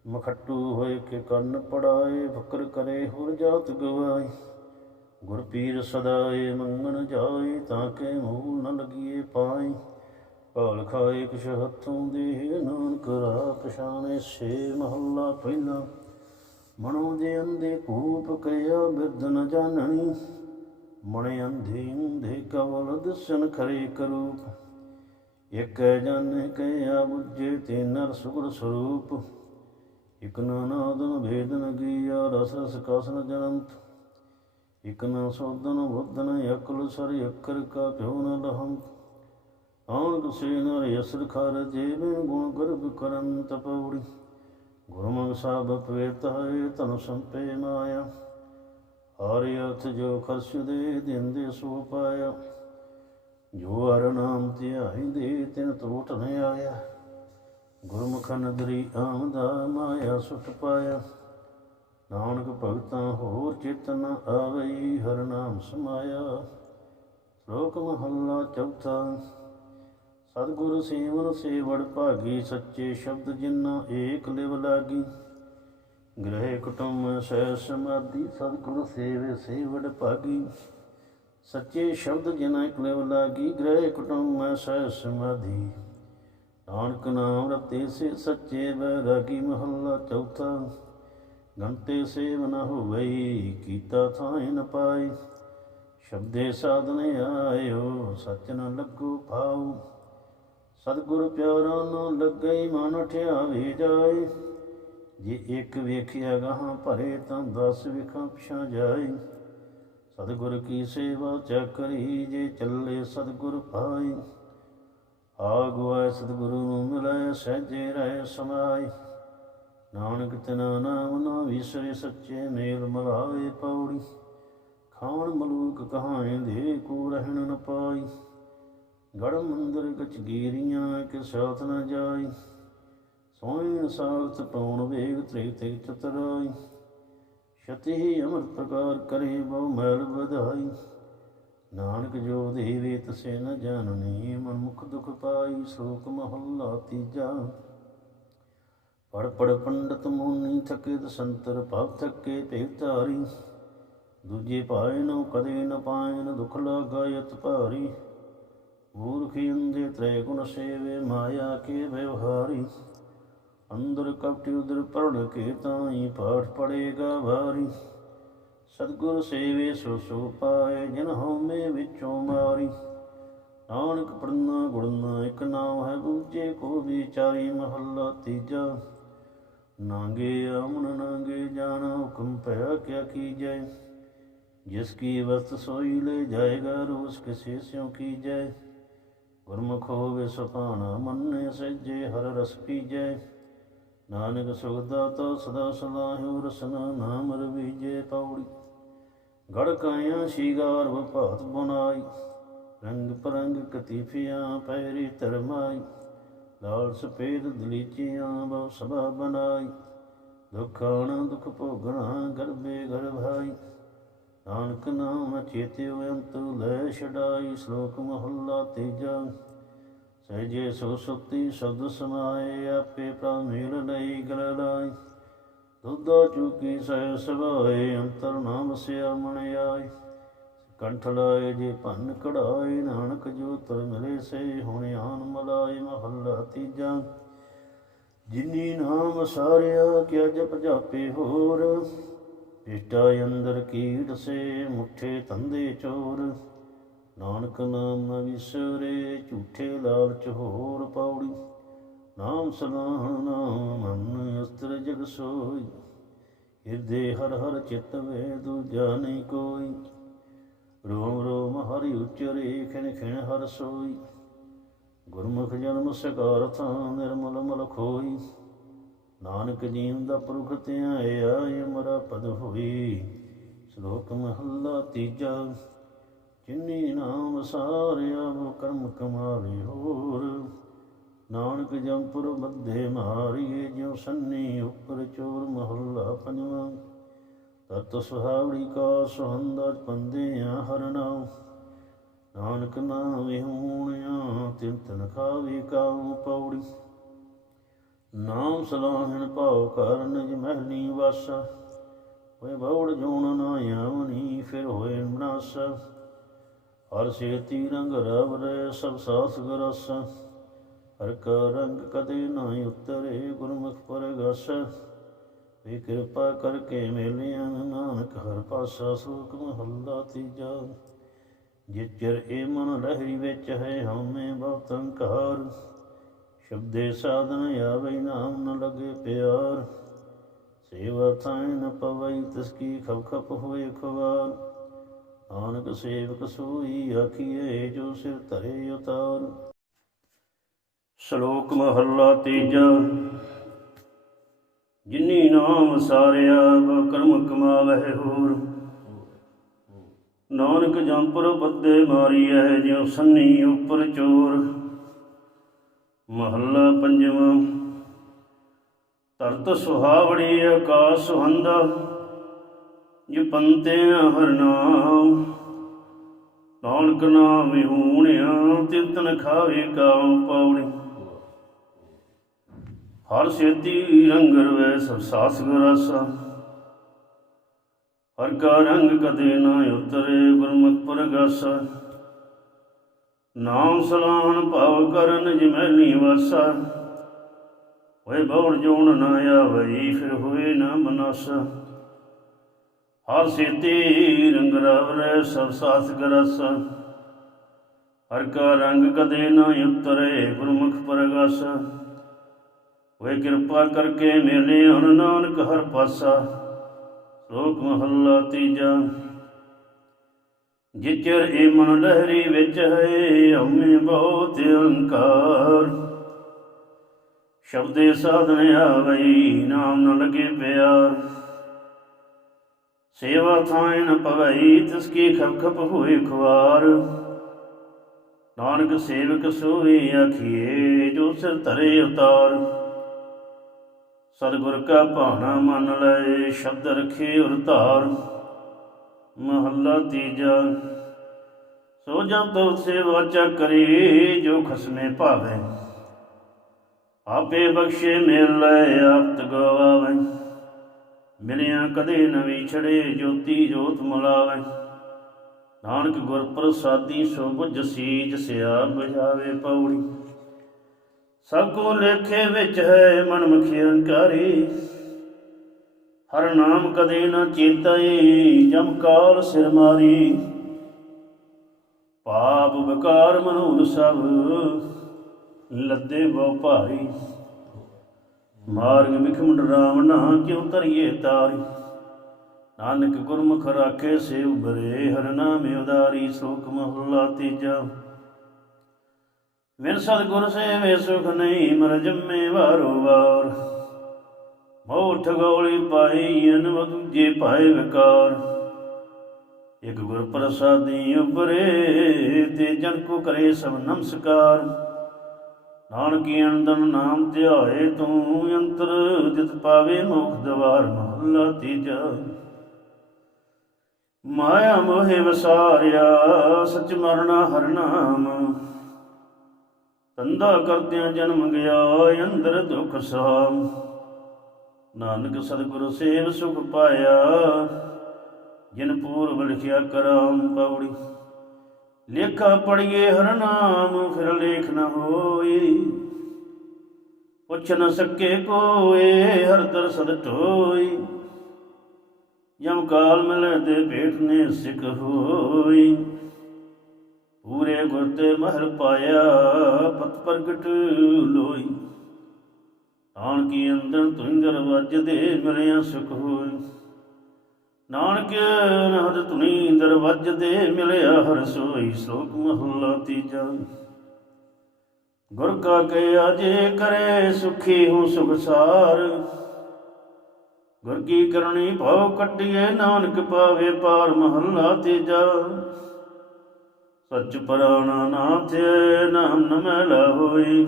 ਮਖੱਟੂ ਹੋਏ ਕੇ ਕੰਨ ਪੜਾਏ, ਫਕਰ ਕਰੇ ਹੋਰ ਜਾਤ ਗਵਾਈ ਗੁਰ ਪੀਰ ਸਦਾਏ, ਮੰਗਣ ਜਾਏ ਤਾਂ ਕੇ ਮੂਲ ਨ ਲਗੀਏ ਪਾਈ ਭਾਲ ਖਾਏ ਕੁਛ ਹੱਥੋਂ ਦੇ, ਨਾਨਕ ਰਾ ਪਛਾਣੇ ਸੇ ਮਹੱਲਾ ਪਹਿਲਾ। ਮਨੋ ਦੇ ਅੰਦੇ ਕੂਪ ਕਹਿਆ ਬਿਰਧ ਨ ਜਾਣਨੀ। ਮਣੇ ਅੰਧੇ ਅੰਧੇ ਕਵਲ ਦਸਨ ਖਰੇ ਕਰੂਪ ਇਕ ਜਨ ਕਹਿਆ ਬੁਝੇ ਤੇ ਨਰ ਸੁਗਰ ਸਰੂਪ। ਇਕ ਨਾ ਨਾਦਨ ਭੇਦਨ ਗੀਆ ਰਸ ਰਸ ਕਸਨ ਜਨੰਤ। ਇਕ ਨਾ ਸੋਦਨ ਬੁੱਧਨ, ਅਕਲ ਸਰ ਅਕਰ ਕਾ ਪਿਉ ਨ ਲਹੰ ਆਣ ਕੁਸੇ ਨਰ ਯਸਰ ਖਰ ਜੀਵੇ ਗੁਣ ਗਰਭ ਕਰਨ ਤਪਉੜੀ ਗੁਰਮੁਖ ਸਾਬ ਪਵੇਤਾਏ ਤਨ ਸੰਪੇ ਮਾਇਆ। ਹਰਿ ਅਰਥ ਜੋ ਖਰਸ਼ ਦੇ ਦਿੰਦੇ ਸੋ ਪਾਇਆ। ਜੋ ਹਰ ਨਾਮ ਧਿਆਈ ਦੇ ਤਿਨ ਤੋਟ ਨ ਆਇਆ। ਗੁਰਮੁਖ ਨਦਰੀ ਆਮਦਾ ਮਾਇਆ ਸੁਟ ਪਾਇਆ। ਨਾਨਕ ਭਗਤਾਂ ਹੋਰ ਚੇਤਨ ਆਵਈ, ਹਰ ਨਾਮ ਸਮਾਇਆ। ਸ਼ਲੋਕ ਮਹੱਲਾ ਚੌਥਾ, ਸਤਿਗੁਰ ਸੇਵਨ ਸੇਵੜ ਭਾਗੀ, ਸੱਚੇ ਸ਼ਬਦ ਜਿਨ੍ਹਾਂ ਏਕ ਲਿਵ ਲਾਗੀ। ਗ੍ਰਹਿ ਕੁਟੁੰਬ ਸਹਿ ਸਮਾਧੀ, ਸਤਿਗੁਰ ਸੇਵੇ ਸੇਵੜ ਭਾਗੀ। ਸੱਚੇ ਸ਼ਬਦ ਜਿਨ੍ਹਾਂ ਏਕ ਲਿਵ ਲਾਗੀ, ਗ੍ਰਹਿ ਕੁਟੁੰਬ ਸਹਿ ਸਮਾਧੀ। ਨਾਨਕ ਨਾਮ ਰਤੇ ਸੇ ਸੱਚੇ ਬੈਰਾਗੀ ਮਹੱਲਾ ਚੌਥਾ ਗੰਤੇ ਸੇਵ ਨ ਹੋਵਈ, ਕੀਤਾ ਥਾਇ ਨ ਪਾਈ। ਸ਼ਬਦੇ ਸਾਧਨ ਆਇਓ, ਸਚ ਨ ਲੱਗੂ ਭਾਉ। ਸਤਿਗੁਰ ਪਿਆਰਾ ਨੂੰ ਲੱਗਈ ਮਨ ਉਠਿਆ ਠਿਆਵੇ ਜਾਏ। ਜੇ ਇੱਕ ਵੇਖਿਆ ਗਾਹਾਂ ਭਰੇ ਤਾਂ ਦਸ ਵਿਖਾਂ ਪਿਛਾਂ ਜਾਏ। ਸਤਿਗੁਰ ਕੀ ਸੇਵਾ ਚੱਕਰੀ ਜੇ ਚੱਲੇ ਸਤਿਗੁਰ ਪਾਈ ਆਗੁਆ ਸਤਿਗੁਰੂ ਨੂੰ ਮਿਲੈ ਸਹਿਜੇ ਰਹਿ ਸਮਾਈ ਨਾਨਕ ਤਨਾ ਨਾਮ ਨਾ ਵਿਸਰੇ ਸੱਚੇ ਮੇਲ ਮਲਾਏ ਪੌੜੀ। ਖਾਣ ਮਲੂਕ ਕਹਾਏ ਦੇ ਕੋ ਰਹਿਣ ਨ ਪਾਈ। ਗੜ ਮੰਦਰ ਗਚ ਗੀਰੀਆਂ ਕਿ ਸਾਥ ਨ ਜਾਈ। ਸੋਇਣ ਸਾਥ ਪਾਉਣ ਵੇਗ ਤ੍ਰੇ ਤੇ ਚਤਰਾਈ ਛਤੀ ਅਮਰ ਪ੍ਰਕਾਰ ਕਰੇ ਬਹੁ ਮਹਿਲ ਵਧਾਈ। ਨਾਨਕ ਜੋ ਦੇਵੇ ਤਸੇ ਨ ਜਾਣਨੀ ਮਨ ਮੁਖ ਦੁਖ ਪਾਈ ਸ਼ੋਕ ਮਹੱਲਾ ਤੀਜਾ। ਪੜ ਪੜ ਪੰਡਤ ਮੋਨੀ ਥਕੇ ਸੰਤਰ ਭਾਵ ਥਕੇ ਭੇਗ ਧਾਰੀ। ਦੂਜੇ ਪਾਏ ਨੋ ਕਦੇ ਨ ਪਾਇਨ ਦੁਖ ਲਾਗਾਇਤ ਭਾਰੀ। ਮੂਰਖੀ ਅੰਦੇ ਤ੍ਰੈ ਗੁਣ ਸੇਵੇ, ਮਾਇਆ ਕੇ ਵਿਵਹਾਰੀ। ਅੰਦਰ ਕਪਟੀ ਉਦਰ ਪੜ ਕੇ ਤਾਈ, ਪਾਠ ਪੜੇਗਾ ਵਾਰੀ। ਸਤਿਗੁਰ ਸੇਵੇ ਸੋ ਸੋ ਪਾਏ, ਜਿਨ ਹਉਮੈ ਵਿੱਚੋਂ ਮਾਰੀ। ਨਾਨਕ ਪੜਨਾ ਗੁੜਨਾ ਇਕ ਨਾਮ ਹੈ, ਦੂਜੇ ਕੋ ਵਿਚਾਰੀ ਮਹੱਲਾ ਤੀਜਾ। ਨਾਂਗੇ ਆਮਣ ਨਾਂਗੇ ਜਾਣਾ ਹੁਕਮ ਭਇਆ ਕਿਆ ਕੀਜੈ। ਜਿਸ ਕੀ ਵਸਤ ਸੋਈ ਲੈ ਜਾਏਗਾ, ਰੋਸ ਕਿਸੇ ਸਿਉ ਕੀਜੈ। ਗੁਰਮੁਖ ਹੋਵੇ ਸੁਭਾਣਾ ਮੰਨੇ, ਸੱਜੇ ਹਰ ਰਸ ਪੀਜੈ। ਨਾਨਕ ਸੁਖ ਦਾਤਾ ਸਦਾ ਸਦਾ ਹੈ ਰਸਨਾ ਨਾਮ ਰਵੀਜੇ ਪੌੜੀ। ਗੜ ਕਾਇਆ ਸ਼ੀਗਾਰ ਵਪਾਤ ਬਨਾਈ ਰੰਗ ਪਰੰਗ ਕਤੀਫੀਆਂ ਪੈਰੀ ਧਰਮਾਈ, ਲਾਲ ਸਪੇਦ ਦਲੀਚੀਆਂ ਬਹੁ ਸਭਾ ਬਨਾਈ ਦੁਖਾਣਾ ਦੁਖ ਭੋਗਣਾ ਗਰਬੇ ਗਰਭਾਈ ਨਾਨਕ ਨਾਮ ਚੇਤਿਓ ਅੰਤ ਲੈ ਛਡਾਈ, ਸ਼ਲੋਕ ਮਹੱਲਾ ਤੀਜਾ। ਸਹਿਜੇ ਸੋ ਸੁਤੀ ਸ਼ਬਦ ਸਮਾਏ, ਆਪੇ ਪ੍ਰਭ ਮੇਲ ਲਈ ਗਲ ਲਾਈ ਦੁੱਧਾ ਚੁਕੀ ਸਹਿ ਸਭਾਏ ਅੰਤਰ ਨਾਮ ਸਿਆ ਮਣ ਆਈ ਕੰਠ ਲਾਏ ਜੇ ਭੰਨ ਕਢਾਏ, ਨਾਨਕ ਜੋ ਤਰ ਮਿਲੇ ਸੇ, ਹੁਣ ਆਨ ਮਲਾਏ ਮਹੱਲਾ ਤੀਜਾ। ਜਿਨੀ ਨਾਮ ਸਾਰਿਆ ਕਿਆ ਜਪ ਜਾਪੇ ਹੋਰ ਇਟਾ ਅੰਦਰ ਕੀੜ ਸੇ, ਮੁੱਠੇ ਤੰਦੇ ਚੋਰ। ਨਾਨਕ ਨਾਮ ਨ ਵਿਸਰੇ, ਝੂਠੇ ਲਾਲਚ ਹੋਰ ਪੌੜੀ ਨਾਮ ਸਲਾਹਣ ਨਾਮ ਮਨ ਅਸਤਰ ਜਗ ਸੋਈ। ਹਿਰਦੇ ਹਰ ਹਰ ਚਿਤ ਵੇ, ਦੂਜਾ ਨਹੀਂ ਕੋਈ। ਰੋਮ ਰੋਮ ਹਰਿ ਉਚਰੇ, ਖਿਣ ਖਿਣ ਹਰ ਸੋਈ। ਗੁਰਮੁਖ ਜਨਮ ਸਕਾਰ ਥਾਂ, ਨਿਰਮਲ ਮਲ ਖੋਈ। ਨਾਨਕ ਜੀਵ ਦਾ ਪੁਰਖ ਧਿਆਇਆ ਮਰਾ ਪਦ ਹੋਈ। ਸ਼ਲੋਕ ਮਹੱਲਾ ਤੀਜਾ, ਜਿਨੀ ਨਾਮ ਸਾਰਿਆ ਉਹ ਕਰਮ ਕਮਾਵੇ ਹੋਰ। ਨਾਨਕ ਜੰਪੁਰ ਮੱਧੇ ਮਹਾਰੀਏ, ਜਿਉ ਸੰਨੀ ਉੱਪਰ ਚੋਰ ਮਹੱਲਾ ਪੰਜਵਾਂ। ਤਤ ਸੁਹਾਵੜੀ ਕਾ ਸੁਹੰਦਾ ਪੰਦਿਆਂ ਹਰ ਨਾਮ ਨਾਨਕ ਨਾਮ ਵਿਹੂਣਿਆ ਤਿਨ ਤਨ ਖਾਵੇ ਕਾਉ ਪੌੜੀ। ਨਾਮ ਸਲਾਹਣ ਭਾਉ ਕਰਨ ਨਿਜ ਮਹਿਲੀ ਵਾਸਾ। ਹੋਏ ਬੌੜ ਜੋਣ ਨਾ ਆਵਨੀ, ਫਿਰ ਹੋਏ ਮਨਾਸ। ਹਰ ਸੇਤੀ ਰੰਗ ਰਵ ਰੇ, ਸਭ ਸਾਸ ਗਰਸ। ਹਰ ਕਾ ਰੰਗ ਕਦੇ ਨਾ ਉਤਰੇ, ਗੁਰਮੁਖ ਪਰਗਸ ਵੇ ਕਿਰਪਾ ਕਰਕੇ ਮੇਲਿਆਂ ਨਾਨਕ ਹਰ ਪਾਸਾ ਸੂਖ ਮਹੱਲਾ ਤੀਜਾ। ਜਿਚਰ ਇਹ ਮਨ ਲਹਿਰੀ ਵਿੱਚ ਹੈ, ਹਉਮੈ ਬਹੁਤ ਅੰਕਾਰ। ਸ਼ਬਦੇ ਸਾਧਨ ਆਵੇ, ਨਾਮ ਨ ਲਗੇ ਪਿਆਰ। ਸੇਵਾ ਥਾਇ ਨ ਪਵਈ, ਤਿਸ ਕੀ ਖਪ ਖਪ ਹੋਏ ਖਵਾਰ ਨਾਨਕ ਸੇਵਕ ਸੋਈ ਆਖੀਏ ਜੋ ਸਿਰ ਧਰੇ ਉਤਾਰ। ਸ਼ਲੋਕ ਮਹੱਲਾ ਤੀਜਾ। ਜਿਨੀ ਨਾਮ ਸਾਰਿਆ ਬਾ ਕਰਮ ਕਮਾਵਹਿ ਹੋਰ। ਨਾਨਕ ਜੰਪੁਰ ਬੱਦੇ ਮਾਰੀਐ, ਜਿਉ ਸੰਨੀ ਉਪਰ ਚੋਰ। ਮਹੱਲਾ ਪੰਜਵਾਂ। ਤਰਤ ਸੁਹਾਵੜੀ ਆਕਾਸ ਸੁਹੰਦਾ ਜਿ ਪੰਤੇ ਹਰ ਨਾਮ ਨਾਨਕ ਨਾਮ ਵਿਹੂਣਿਆ, ਤਿੰਤਨ ਖਾਵੇ ਕਾਉ ਪੌੜੀ ਹਰ ਸੇਤੀ ਰੰਗ ਰਵੈ ਸਭ ਸਾਸ ਗਰਾਸਾ ਹਰ ਕਾ ਰੰਗ ਕਦੇ ਨਾ ਉਤਰੇ ਗੁਰਮੁਖ ਪਰਗਾਸਾ। ਨਾਮ ਸਲਾਹਣ ਭਾਵ ਕਰਨ ਜਿਮੈਲੀ ਵਾਸਾ ਹੋਏ ਬੌੜ ਜੋਣ ਨਾ ਆਵਈ, ਫਿਰ ਹੋਏ ਨਾ ਮਨਾਸਾ। ਹਰ ਸੇਤੀ ਰੰਗ ਰਵੈ ਸਭ ਸਾਸ ਗਰਾਸਾ ਹਰ ਕਾ ਰੰਗ ਕਦੇ ਨਾ ਉਤਰੇ ਗੁਰਮੁਖ ਪਰਗਾਸਾ। ਹੋਏ ਕਿਰਪਾ ਕਰਕੇ ਮੇਲੇ ਹਣ ਨਾਨਕ ਹਰ ਪਾਸਾ ਸ਼ਲੋਕ ਮਹੱਲਾ ਤੀਜਾ। ਜਿਚਰ ਇਹ ਮਨ ਲਹਿਰੀ ਵਿੱਚ ਹੈ ਹਉਮੈ ਬਹੁਤ ਅਹੰਕਾਰ। ਸ਼ਬਦੇ ਸਾਧਨ ਆਵਈ, ਨਾਮ ਨ ਲਗੇ ਪਿਆਰ। ਸੇਵਾ ਥਾਇ ਨ ਪਵਈ, ਤਿਸ ਕੀ ਖਪ ਹੋਏ ਖੁਆਰ। ਨਾਨਕ ਸੇਵਕ ਸੋਈ ਆਖੀਏ, ਜੋ ਸਿਰ ਧਰੇ ਉਤਾਰ। ਸਤਿਗੁਰ ਕਾ ਭਾਣਾ ਮੰਨ ਲਏ, ਸ਼ਬਦ ਰਖੇ ਉਰ ਧਾਰ, ਮਹੱਲਾ ਤੀਜਾ। ਸੋ ਜਬ ਤੋ ਸੇਵਾ ਕਰੀ, ਜੋ ਖਸਮੇ ਭਾਵੇ। ਆਪੇ ਬਖਸ਼ੇ ਮਿਲ ਲੈ ਆਪਤ ਗਵਾਵੇ। ਮਿਲਿਆ ਕਦੇ ਨ ਵਿਛੜੇ ਜੋਤੀ ਜੋਤ ਮਲਾਵੇ। ਨਾਨਕ ਗੁਰ ਪ੍ਰਸਾਦੀ ਸੋ ਬੁਝ ਜਸਿਆ ਸਿਆ ਬੁਝਾਵੇ ਪੌੜੀ। ਸਭ ਕੋ ਲੇਖੇ ਵਿੱਚ ਹੈ ਮਨ ਮੁਖੀ ਅੰਕਾਰੀ ਹਰ ਨਾਮ ਕਦੇ ਨਾ ਚੇਤਈ ਜਮ ਕਾਲ ਸਿਰ ਮਾਰੀ। ਪਾਪ ਵਿਕਾਰ ਮਨੂਰ ਸਭ, ਲੱਦੇ ਬਹੁ ਭਾਰੀ। ਮਾਰਗ ਵਿਖਮ ਡਰਾਵਣਾ ਕਿਉ ਤਰੀਏ ਤਾਰੀ। ਨਾਨਕ ਗੁਰਮੁਖ ਰਾਖੇ ਸੇ ਉਬਰੇ ਹਰ ਨਾਮ ਉਦਾਰੀ ਸੋਖ ਮਹੱਲਾ ਤੀਜਾ। ਵਿਨ ਸਤਿਗੁਰ ਸੇਵੇ ਸੁਖ ਨਹੀਂ, ਮਰ ਜੰਮੇ ਵਾਰੋ ਵਾਰ। ਮੋਠ ਗੋਲੀ ਪਾਈ ਅਨ ਦੂਜੇ ਪਾਏ ਵਿਕਾਰ। ਇਕ ਗੁਰ ਪ੍ਰਸਾਦੀ ਉਪਰੇ ਤੇ ਜਨ ਕੋ ਕਰੇ ਸਭ ਨਮਸਕਾਰ। ਨਾਨਕੀ ਅੰਦਨ ਨਾਮ ਧਿਆਏ, ਤੂੰ ਅੰਤਰ ਜਿਤ ਪਾਵੇ ਮੁਖ ਦਵਾਰ ਮਹੱਲਾ ਤੀਜਾ ਮਾਇਆ ਮੋਹਿ ਵਸਾਰਿਆ, ਸਚ ਮਰਨਾ ਹਰ ਨਾਮ। ਤੰਦਾ ਕਰਦਿਆਂ ਜਨਮ ਗਿਆ ਅੰਦਰ ਦੁਖ ਸਾਮ ਨਾਨਕ ਸਤਿਗੁਰ ਸੇਵ ਸੁਖ ਪਾਇਆ, ਜਿਨ ਪੂਰਬ ਲਿਖਿਆ ਕਰਾਮ ਪੌੜੀ। ਲੇਖਾ ਪੜੀਏ ਹਰ ਨਾਮ, ਫਿਰ ਲੇਖ ਨ ਹੋਈ। ਪੁੱਛ ਨ ਸਕੇ ਕੋਏ, ਹਰ ਦਰ ਸਦ ਢੋਈ ਜਮ ਕਾਲ ਮਿਲੇ ਤੇ ਭੇਟ ਨੇ ਸਿਖ ਹੋਈ। ਪੂਰੇ ਗੁਰ ਤੇ ਮਹਿਲ ਪਾਇਆ, ਪਤ ਪ੍ਰਗਟ ਲੋਈ। ਆਣ ਕੀ ਅੰਦਰ ਤੁੰਦਰ ਵੱਜਦੇ ਮਿਲਿਆ ਸੁਖ ਹੋਈ। ਨਾਨਕ ਅਨਹਦ ਧੁਨੀ ਦਰ ਵੱਜਦੇ ਮਿਲਿਆ ਹਰ ਸੋਈ ਸ਼ਲੋਕ ਮਹਲਾ ਤੀਜਾ। ਗੁਰ ਕਾ ਕਹਿਆ ਜੇ ਕਰੇ ਸੁਖੀ ਹੂੰ ਸੁਖਸਾਰ ਗੁਰ ਕੀ ਕਰਨੀ ਭਉ ਕੱਟਿਏ, ਨਾਨਕ ਪਾਵੇ ਪਾਰ ਮਹੱਲਾ ਤੀਜਾ। ਸੱਚ ਪਰਾਣਾ ਨਾਥ ਨਾਮ ਨ ਮੈਲਾ ਹੋਈ।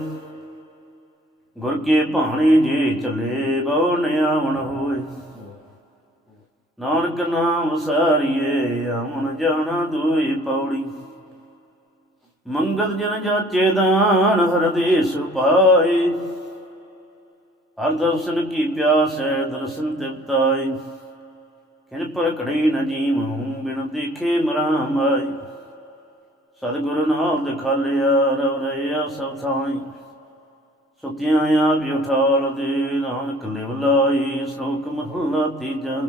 ਗੁਰ ਕੇ ਭਾਣੀ ਜੇ ਚਲੇ ਬਹੁ ਨਿਆਵਣ ਹੋਏ। ਨਾਨਕ ਨਾਮ ਸਾਰੀਏ ਆਵਣ ਜਾਣਾ ਦੂਈ ਪੌੜੀ। ਮੰਗਲ ਜਨ ਜਾਚੇ ਦਾਨ ਹਰਦੇਸ ਪਾਏ। ਹਰ ਦਰਸ਼ਨ ਕੀ ਪਿਆਸ ਹੈ ਦਰਸ਼ਨ ਤਿਪਤਾਏ। ਕਿਨ ਪਰ ਘੜੀ ਨ ਜੀਵਉ ਬਿਨ ਦੇਖੇ ਮਰਾਂ ਮਾਈ ਸਤਿਗੁਰੂ ਨਾਲ ਦਿਖਾਲਿਆ ਰਵ ਰਈਆ ਸਭ ਥਾਈ। ਸੁਤਿਆਂ ਆਪ ਉਠਾਲ ਦੇ, ਨਾਨਕ ਲਿਵ ਲਾਈ ਸ਼ਲੋਕ ਮਹਲਾ ਤੀਜਾ।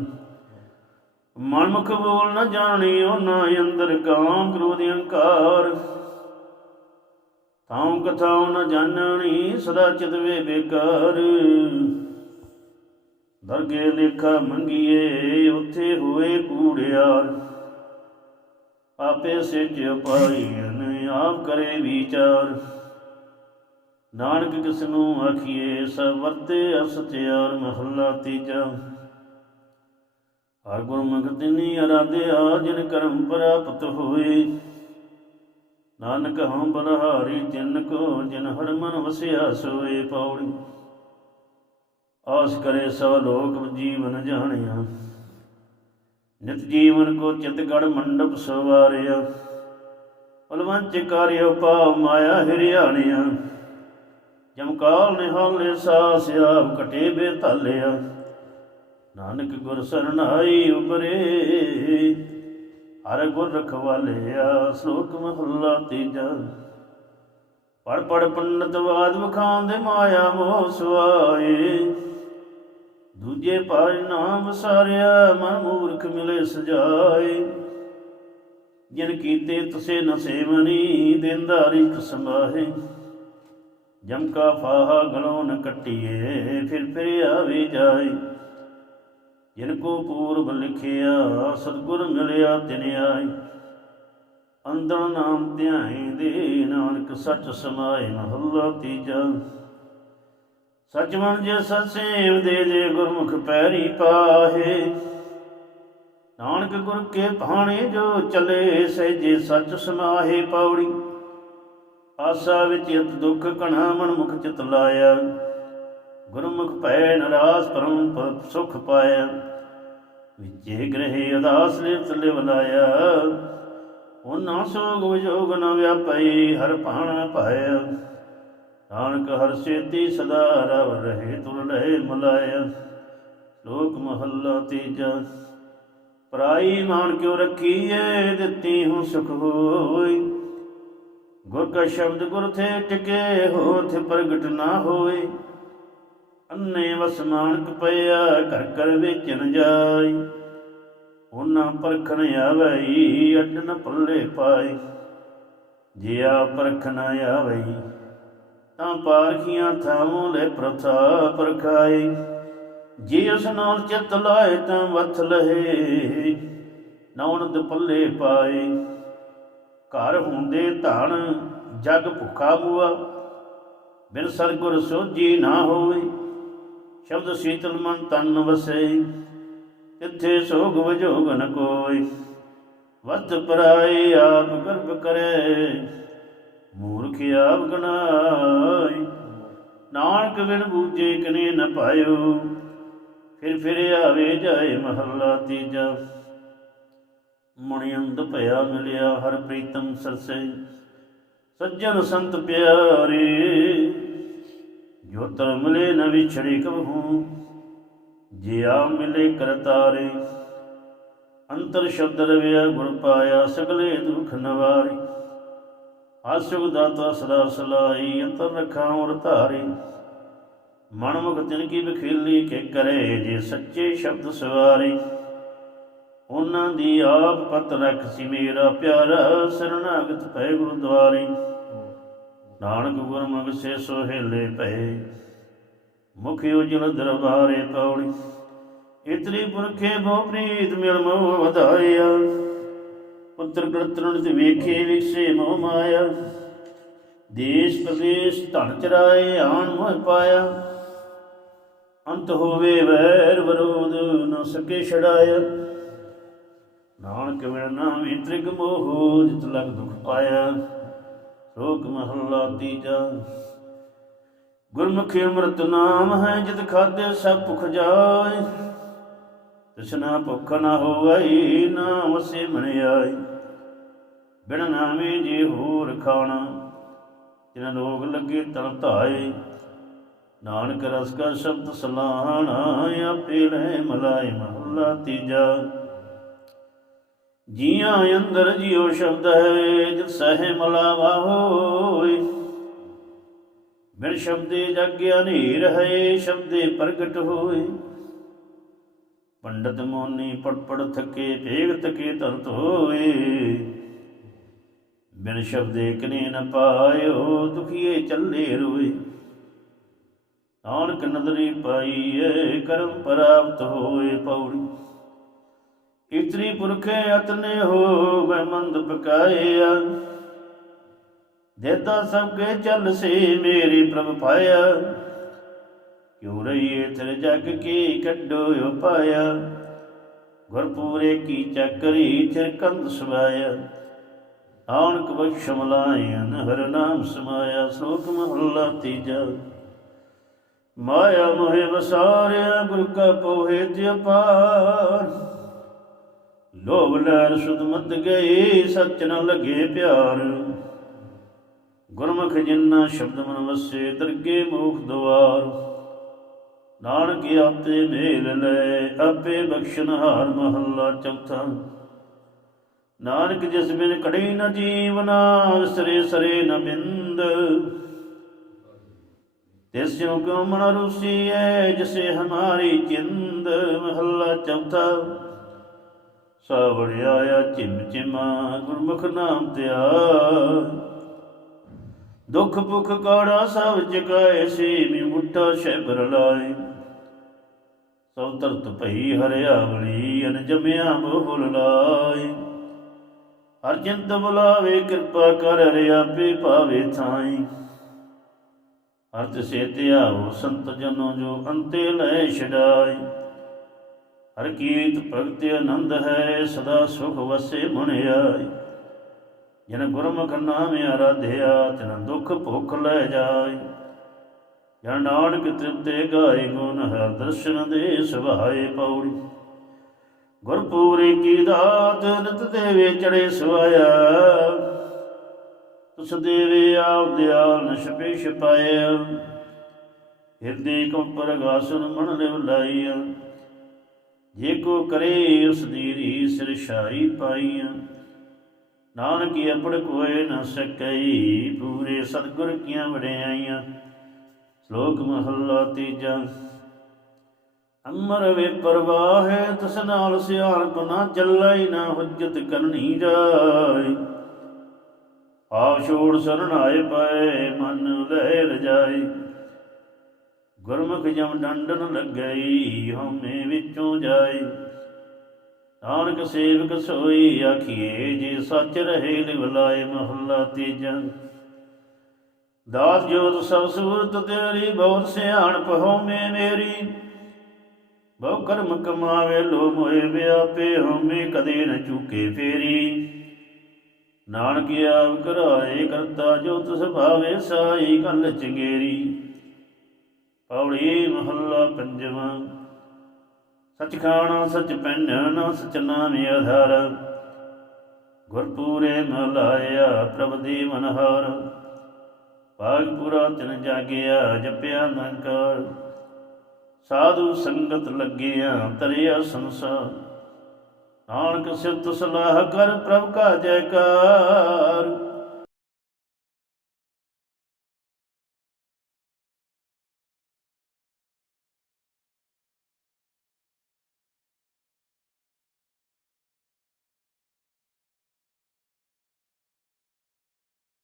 ਮਨਮੁਖ ਬੋਲ ਨ ਜਾਣੀ, ਉਹਨਾਂ ਅੰਦਰ ਕਾਮ ਕ੍ਰੋਧ ਅਹੰਕਾਰ ਤਾਉ ਕਥਾਉ ਨ ਜਾਣਣੀ ਸਦਾ ਚਿਤਵੇ ਬੇਕਾਰ। ਦਰਗੇ ਲੇਖਾ ਮੰਗੀਏ, ਉੱਥੇ ਹੋਏ ਕੂੜਿਆਰ। ਆਪੇ ਸਿੱਜ ਪਾਈਨ ਆਪ ਕਰੇ ਵਿਚਾਰ। ਨਾਨਕ ਕਿਸ ਨੂੰ ਆਖੀਏ, ਸਭ ਵਰਤੇ ਅਸਤਿਆਰ, ਮਹੱਲਾ ਤੀਜਾ। ਹਰ ਗੁਰਮੁਖ ਤਿਨੀ ਅਰਾਧਿਆ, ਜਿਨ ਕਰਮ ਪ੍ਰਾਪਤ ਹੋਏ। ਨਾਨਕ ਹਉ ਬਲਹਾਰੀ ਤਿਨ ਕੋ ਜਿਨ ਹਰ ਮਨ ਵਸਿਆ ਸੋਏ ਪੌੜੀ ਆਸ ਕਰੇ ਸਭ ਲੋਕ ਜੀਵਨ ਜਾਣਿਆ। ਨਿਤ ਜੀਵਨ ਕੋ ਚਿਤਗੜ ਮੰਡਪ ਸਵਾਰਿਆ। ਬਲਵੰਚ ਕਾਰਿਓ ਪਾ ਮਾਇਆ ਹਿਰਿਆਣਿਆ। ਜਮਕਾਲ ਨਿਹਾਲੇ ਸਾਸ ਕਟੇ ਬੇਤਾਲਿਆ ਨਾਨਕ ਗੁਰ ਸਰਨਾਈ ਉਪਰੇ। ਹਰ ਗੁਰ ਰਖਵਾਲਿਆ, ਸ਼ਲੋਕ ਮਹੱਲਾ ਤੀਜਾ। ਪੜ ਪੜ ਪੰਡਤ ਬਾਦ ਵਖਾਂਦੇ ਮਾਇਆ ਮੋਹ ਸੁਆਏ। ਦੂਜੇ ਪਾਜ ਨਾਮ ਸਾਰਿਆ ਮਨ ਮੂਰਖ ਮਿਲੇ ਸਜਾਏ। ਜਿਨ ਕੀਤੇ ਤੁਸੇ ਨਸੇ ਮਨੀ ਦਿੰਦਾਰੀ ਕਸਮਾਹੇ ਜਮ ਕਾ ਫਾਹਾ ਗਲੋਂ ਨ ਕੱਟੀਏ, ਫਿਰ ਫਿਰ ਆਵੇ ਜਾਏ। ਜਿਨ ਕੋ ਪੂਰਬ ਲਿਖਿਆ, ਸਤਿਗੁਰ ਮਿਲਿਆ ਤਿਨ ਆਈ ਅੰਦਰ ਨਾਮ ਧਿਆਏ ਦੇ, ਨਾਨਕ ਸੱਚ ਸਮਾਏ, ਮਹੱਲਾ ਤੀਜਾ। ਸੱਚ ਜੇ ਸਸੇਵ ਦੇ ਦੇ ਗੁਰਮੁਖ ਪੈਰੀ ਪਾਹੇ। ਨਾਨਕ ਗੁਰ ਕੇ ਭਾਣੇ ਜੋ ਚਲੇ ਸਹਿਜੇ ਸੱਚ ਸਮਾਹੇ ਪੌੜੀ। ਆਸਾ ਵਿੱਚ ਇਤ ਦੁਖ ਕਣਾ ਮਨ ਮੁਖ ਚਿਤ ਲਾਇਆ। ਗੁਰਮੁਖ ਭੈ ਨਰਾਸ ਪਰਮ ਸੁਖ ਪਾਇਆ। ਵਿਚੇ ਗ੍ਰਹਿ ਅਦਾਸ ਲਿਵ ਲਿਵ ਲਾਇਆ। ਉਹਨਾਂ ਸੋਗ ਵਿਜੋਗ ਨ ਵਿਆਪਈ, ਹਰ ਭਾਣਾ ਪਾਇਆ। ਨਾਨਕ ਹਰ ਸੇਤੀ ਸਦਾ ਰਵ ਰਹੇ, ਤੁਰ ਰਹੇ ਮਲਾਇਆ ਲੋਕ ਮਹੱਲਾ ਤੀਜਾ। ਪਰਾਈ ਮਾਨ ਕਿਉ ਰੱਖੀਏ ਦਿੱਤੀ ਹੂੰ ਸੁਖ ਹੋਈ। ਗੁਰ ਕਾ ਸ਼ਬਦ ਗੁਰ ਥੇ ਟਿਕੇ, ਹੋਥ ਪ੍ਰਗਟ ਨਾ ਹੋਏ ਅੰਨੇ ਵਸ ਮਾਨਕ ਪਿਆ ਘਰ ਘਰ ਵਿੱਚ ਨ ਜਾਈ। ਉਹਨਾਂ ਪਰਖਣ ਆਵਈ, ਅੱਡ ਪੱਲੇ ਪਾਈ। ਜੇ ਆ ਪਰਖਣ ਆਵਈ ਤਾਂ ਪਾਰਖੀਆਂ ਥਾਮੋਂ ਲੈ ਪ੍ਰਥਾ ਪਰਖਾਈ ਜੇ ਉਸ ਨਾਲ ਚਿਤ ਲਾਏ ਤਾਂ ਵਥ ਲਹੇ। ਨੌਨਦ ਪੱਲੇ ਪਾਏ। ਘਰ ਹੁੰਦੇ ਧਨ ਜਗ ਭੁੱਖਾ ਮੁਆ ਬਿਨ ਸਰਗੁਰ ਸੋਜੀ ਨਾ ਹੋਵੇ। ਸ਼ਬਦ ਸੀਤਲ ਮਨ ਤਨ ਵਸੇ। ਤਿੱਥੇ ਸੋਗ ਵਜੋਗ ਨ ਕੋਈ ਵਤ ਪਰਾਈ ਆਪ ਗਰਭ ਕਰੇ। ਮੂਰਖ ਆਪ ਗਨਾਈ ਨਾਨਕ ਬਿਨ ਬੂਝੇ ਕਨੇ ਨ ਪਾਇਓ। ਫਿਰ ਫਿਰ ਆਵੇ ਜਾਏ ਮਹੱਲਾ ਤੀਜਾ। ਮਣਿਅੰਦ ਭਇਆ ਮਿਲਿਆ ਹਰ ਪ੍ਰੀਤਮ ਸਰਸੇ। ਸੱਜਣ ਸੰਤ ਪਿਆਰੇ, ਜੋ ਤਰ ਮਿਲੇ ਨ ਵਿਛੜੇ ਕਬਹੂ ਜੇ ਆ ਮਿਲੇ ਕਰਤਾਰੇ, ਅੰਤਰ ਸ਼ਬਦ ਰਵਿਆ ਗੁਰ ਪਾਇਆ ਸਗਲੇ ਦੁਖ ਨਵਾਰੀ। ਆਸੁਖ ਦਾਤਾ ਸਦਾ ਸਲਾਈ ਅੰਤਰ ਰਖਾਂ ਔਰ ਧਾਰੇ। ਮਨ ਮੁਖ ਤਿਨ ਕੀ ਬਖੇਲੀ ਕੇ ਕਰੇ ਜੇ ਸੱਚੇ ਸ਼ਬਦ ਸਵਾਰੇ। ਉਹਨਾਂ ਦੀ ਆਪ ਪਤ ਰਖ ਸੀ ਮੇਰਾ ਪਿਆਰਾ, ਸਰਨਾਗਤ ਪੈ ਗੁਰਦੁਆਰੇ। ਨਾਨਕ ਗੁਰਮੁਖ ਸੇ ਸੋਹੇਲੇ ਪਏ ਮੁਖ ਉਜਲ ਦਰਬਾਰੇ ਪੌੜੀ। ਇਤਰੀ ਪੁਰਖੇ ਬੋ ਪ੍ਰੀਤ ਮਿਲ ਮੋਹ ਵਧਾਇਆ। ਪੁੱਤਰ ਕਲਤਰਨ ਤੇ ਵੇਖੇ ਵਿਖਸੇ ਮੋਹ ਮਾਇਆ। ਦੇਸ਼ ਪ੍ਰਦੇਸ਼ ਧਨ ਚਰਾਏ ਆਣ ਮੋਹ ਪਾਇਆ। ਅੰਤ ਹੋਵੇ ਵੈਰ ਵਿਰੋਧ ਨ ਸਕੇ ਛੜਾਇਆ ਨਾਨਕ ਬਿਨ ਨਾਮੇ ਤ੍ਰਿਗ ਮੋਹ ਜਿਤ ਲਗ ਦੁਖ ਪਾਇਆ। ਸ਼ੋਕ ਮਹੱਲਾ ਤੀਜਾ। ਗੁਰਮੁਖੀ ਅੰਮ੍ਰਿਤ ਨਾਮ ਹੈ ਜਿਤ ਖਾਦੇ ਸਭ ਭੁਖ ਜਾਏ। ਤਿਸਨਾ ਭੁਖ ਨਾ ਹੋਵਈ ਨਾ ਵਸੇ ਮਨ ਆਈ ਬਿਨ ਨਾਮੇ ਜੇ ਹੋਰ ਖਾਣਾ। ਜਿਨ ਰੋਗ ਲੱਗੇ ਤਨ ਧਾਏ, ਨਾਨਕ ਰਸ ਕਾ ਸ਼ਬਦ ਸਲਾਹਣਾ ਆਪੇ ਲੈ ਮਲਾਈ ਮਹੱਲਾ ਤੀਜਾ। ਜੀਆਂ ਅੰਦਰ ਜਿਉ ਸ਼ਬਦ ਹੈ, ਜਿਤ ਸਹਿ ਮਲਾਵਾ ਹੋਏ। ਬਿਨ ਸ਼ਬਦੇ ਜਾਗਿਆ ਨੀਰ ਹੈ, ਸ਼ਬਦੇ ਪ੍ਰਗਟ ਹੋਏ। ਪੰਡਤ ਮੋਨੀ ਪੜ ਪੜ ਥਕੇ, ਭੇਗ ਤਕੇ ਤੰਤ ਹੋਏ। ਬਿਨ ਸ਼ਬਦੇ ਕਨੇ ਨ ਪਾਇਓ, ਦੁਖੀਏ ਚੱਲੇ ਰੋਏ। ਨਾਨਕ ਨਦਰੀ ਪਾਈਏ, ਕਰਮ ਪ੍ਰਾਪਤ ਹੋਏ ਪੌੜੀ। ਇਤਰੀ ਪੁਰਖੇ ਅਤਨੇ ਹੋ ਗਏ ਪਕਾਇਆ। ਦੇਤਾ ਸਭ ਕੇ ਚੱਲ ਸੇ ਮੇਰੀ ਪ੍ਰਭ ਪਾਇਆ। ਕਿਉ ਰਹੀਏ ਤੇਰੇ ਜਗ ਕੀ ਕੱਢੋ ਉਪਾਇਆ। ਗੁਰਪੂਰੇ ਕੀ ਚੱਕਰੀ ਚਿਰ ਕੰਦ ਸਵਾਇਆ। ਆਣਕ ਬਖਸ਼ ਮਲਾਇਨ ਹਰ ਨਾਮ ਸਮਾਇਆ ਸ਼ਲੋਕ ਮਹੱਲਾ ਤੀਜਾ। ਮਾਇਆ ਮੋਹਿ ਵਸਾਰਿਆ, ਗੁਰ ਕਾ ਪੋਹੇ ਤੇ ਅਪਾਰ ਲੋਭ ਲੈਰ ਸੁਧ ਮਤ ਗਏ ਸੱਚ ਨ ਲਗੇ ਪਿਆਰ। ਗੁਰਮੁਖ ਜਿੰਨਾ ਸ਼ਬਦ ਮਨ ਵਸੇ, ਦਰਗੇ ਮੋਖ ਦਵਾਰ। ਨਾਨਕ ਆਪੇ ਮੇਲ ਲੈ ਆਪੇ ਬਖਸ਼ਣ ਹਾਰ ਮਹੱਲਾ ਚੌਥਾ। ਨਾਨਕ ਜਿਸ ਬਿਨ ਕੜੀ ਨ ਜੀਵਨਾ ਵਿਸਰੇ ਸਰੇ ਨ ਬਿੰਦ ਤਿਸਿਉ ਕਿਉ ਮਨ ਰੁਸੀਐ, ਜਿਸੇ ਹਮਾਰੀ ਚਿੰਦ। ਮਹੱਲਾ ਚੌਥਾ ਸਾਵੜ ਆਇਆ ਚਿਮ ਚਿਮਾ, ਗੁਰਮੁਖ ਨਾਮ ਧਿਆ। ਦੁਖ ਭੁਖ ਕਾੜਾ ਸਭ ਜਗਾਏ ਸੀ ਮੀ ਮੁੱਠਾ ਸ਼ੈਬਰ ਲਾਏ। ਸਭ ਤਰਤ ਭਈ ਹਰਿਆਵਲੀ, ਅਨ ਜਮਿਆ ਮੋਹਲ ਲਾਏ। ਹਰ ਚਿੰਤ ਬੁਲਾਵੇ, ਕਿਰਪਾ ਕਰ ਹਰਿ ਆਪੇ ਪਾਵੇ ਥਾਈ। ਅਰਥ ਸੇਤਿਆ ਧਿਆਵੋ ਸੰਤ ਜਨੋ ਜੋ ਅੰਤੇ ਲੈ ਛਡਾਈ। ਹਰ ਕੀਤ ਭਗਤ ਆਨੰਦ ਹੈ, ਸਦਾ ਸੁਖ ਵਸੇ ਮਨ ਆਈ। ਜਿਨ ਗੁਰਮੁਖ ਨਾਮ ਆਰਾਧਿਆ, ਤਿਨ ਦੁਖ ਭੁਖ ਲੈ ਜਾਏ ਜਨ ਨਾਨਕ ਤ੍ਰਿਪਤੇ ਗਾਏ ਗੁਣ, ਹਰ ਦਰਸ਼ਨ ਦੇ ਸੁਭਾਏ ਪੌੜੀ। ਗੁਰਪੂਰੀ ਕੀ ਦਾਤ ਨਿਤ ਦੇਵੇ ਚੜੇ ਸਵਾਇਆ। ਤੁਸ ਦੇਵੇ ਆਪ ਦਿਆਲ ਨਸ਼ਪੇ ਛਪਾਇਆ। ਹਿਰਦੇ ਕੋ ਪਰਗਾਸਨ ਮਨ ਲਿਵ ਲਾਈਆ ਜੇ ਕੋ ਕਰੇ ਉਸ ਦੀ ਰੀ ਸਿਰਸ਼ਾਈ ਪਾਈਆ। ਨਾਨਕੀ ਅਪੜ ਕੋਏ ਨ ਸਕਈ, ਪੂਰੇ ਸਤਗੁਰ ਕੀਆਂ ਵਡਿਆਈਆਂ। ਸ਼ਲੋਕ ਮਹੱਲਾ ਤੀਜਾ। ਅਮਰ ਵੇ ਪਰਵਾਹ, ਤਸ ਨਾਲ ਸਿਆਣਪ ਨਾ ਚੱਲੈ ਨਾ ਹੁਜਤ ਕਰਨੀ ਜਾਏ। ਆਪ ਛੋੜ ਸਰਣ ਆਏ ਪਏ, ਮਨ ਲੈ ਰਜਾਈ ਗੁਰਮੁਖ ਜਮ ਡੰਡਨ ਲੱਗਈ, ਹਉਮੈ ਵਿੱਚੋਂ ਜਾਏ। ਨਾਨਕ ਸੇਵਕ ਸੋਈ ਆਖੀਏ, ਜੇ ਸੱਚ ਰਹੇ ਲਿਵਲਾਏ ਮਹੱਲਾ ਤੀਜਾ। ਦਾਤ ਜੋਤ ਸਭ ਸੂਰਤ ਤੇਰੀ ਬਹੁਤ ਸਿਆਣਪ ਹਉਮੈ ਮੇਰੀ। ਬਹੁ ਕਰਮ ਕਮਾਵੇ ਲੋ ਮੋਏ ਵਿਆਪੇ ਹਉਮੈ ਕਦੇ ਨ ਚੂਕੇ ਫੇਰੀ। ਨਾਨਕ ਆਪ ਕਰਾਏ ਕਰਤਾ, ਜੋ ਤਿਸ ਭਾਵੇ ਸਾਈ ਗੱਲ ਚੰਗੇਰੀ। ਪੌੜੀ ਮਹੱਲਾ ਪੰਜਵਾਂ, ਸਚ ਖਾਣਾ ਸਚ ਪਹਿਨਣਾ ਸਚ ਨਾਮ ਆਧਾਰ। ਗੁਰਪੂਰੇ ਮਲਾਇਆ ਪ੍ਰਭ ਦੀ ਮਨਹਾਰ। ਭਾਗਪੁਰਾ ਤਿਨ ਜਾਗਿਆ, ਜਪਿਆ ਨੰਕਾਰ ਸਾਧੂ ਸੰਗਤ ਲੱਗਿਆ ਤਰਿਆ ਸੰਸਾਰ। ਨਾਨਕ ਸਿਫਤ ਸਲਾਹ ਕਰ ਪ੍ਰਭ ਕਾ ਜੈਕਾਰ।